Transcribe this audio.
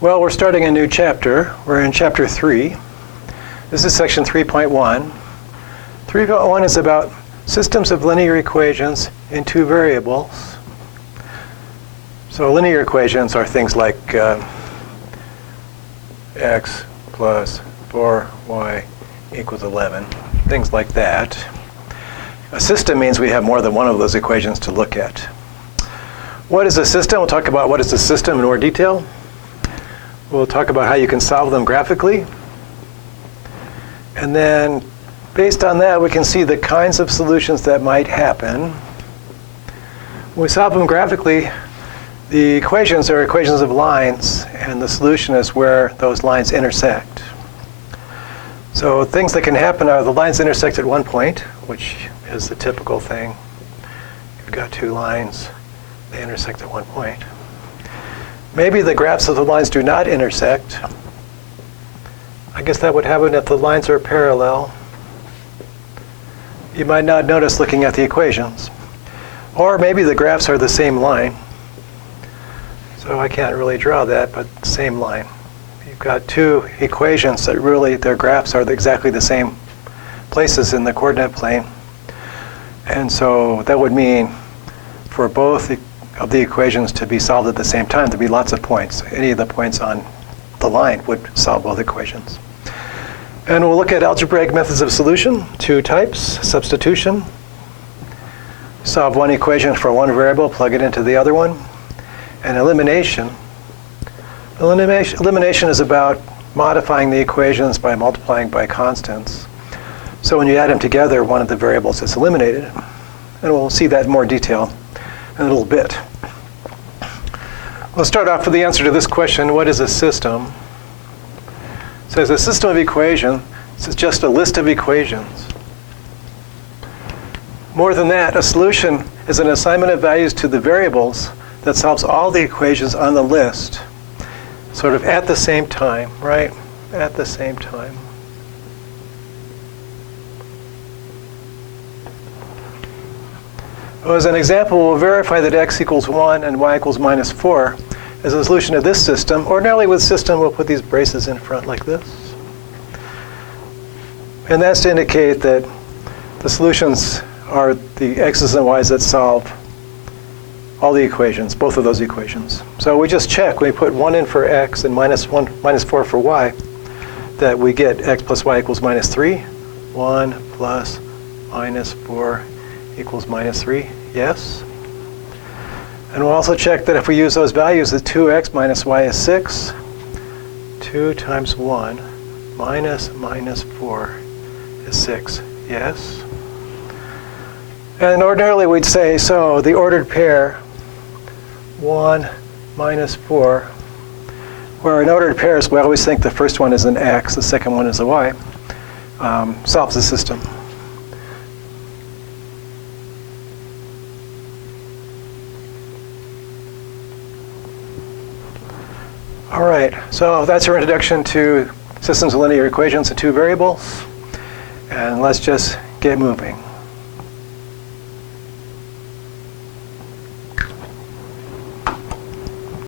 Well, we're starting a new chapter. We're in chapter 3. This is section 3.1. 3.1 is about systems of linear equations in two variables. So linear equations are things like x plus 4y equals 11, things like that. A system means we have more than one of those equations to look at. What is a system? We'll talk about what is a system in more detail. We'll talk about how you can solve them graphically. And then, based on that, we can see the kinds of solutions that might happen. When we solve them graphically, the equations are equations of lines, and the solution is where those lines intersect. So things that can happen are the lines intersect at one point, which is the typical thing. You've got two lines, they intersect at one point. Maybe the graphs of the lines do not intersect. I guess that would happen if the lines are parallel. You might not notice looking at the equations. Or maybe the graphs are the same line. So I can't really draw that, but same line. You've got two equations that really, their graphs are exactly the same places in the coordinate plane. And so that would mean for both of the equations to be solved at the same time, there'd be lots of points. Any of the points on the line would solve both equations. And we'll look at algebraic methods of solution, two types: substitution. Solve one equation for one variable, plug it into the other one. And elimination. Elimination is about modifying the equations by multiplying by constants. So when you add them together, one of the variables is eliminated. And we'll see that in more detail in a little bit. We'll start off with the answer to this question: what is a system? It says a system of equations is just a list of equations. More than that, a solution is an assignment of values to the variables that solves all the equations on the list, sort of at the same time, right? At the same time. Well, as an example, we'll verify that x equals 1 and y equals minus 4 as a solution of this system. Ordinarily with system, we'll put these braces in front like this. And that's to indicate that the solutions are the x's and y's that solve all the equations, both of those equations. So we just check, we put 1 in for x and minus 4 for y, that we get x plus y equals minus 3. 1 plus minus 4 equals minus 3, yes. And we'll also check that if we use those values, that 2x minus y is 6. 2 times 1 minus 4 is 6, yes. And ordinarily we'd say, so the ordered pair, 1 minus 4, where in ordered pairs we always think the first one is an x, the second one is a y, solves the system. All right, so that's our introduction to systems of linear equations in two variables. And let's just get moving.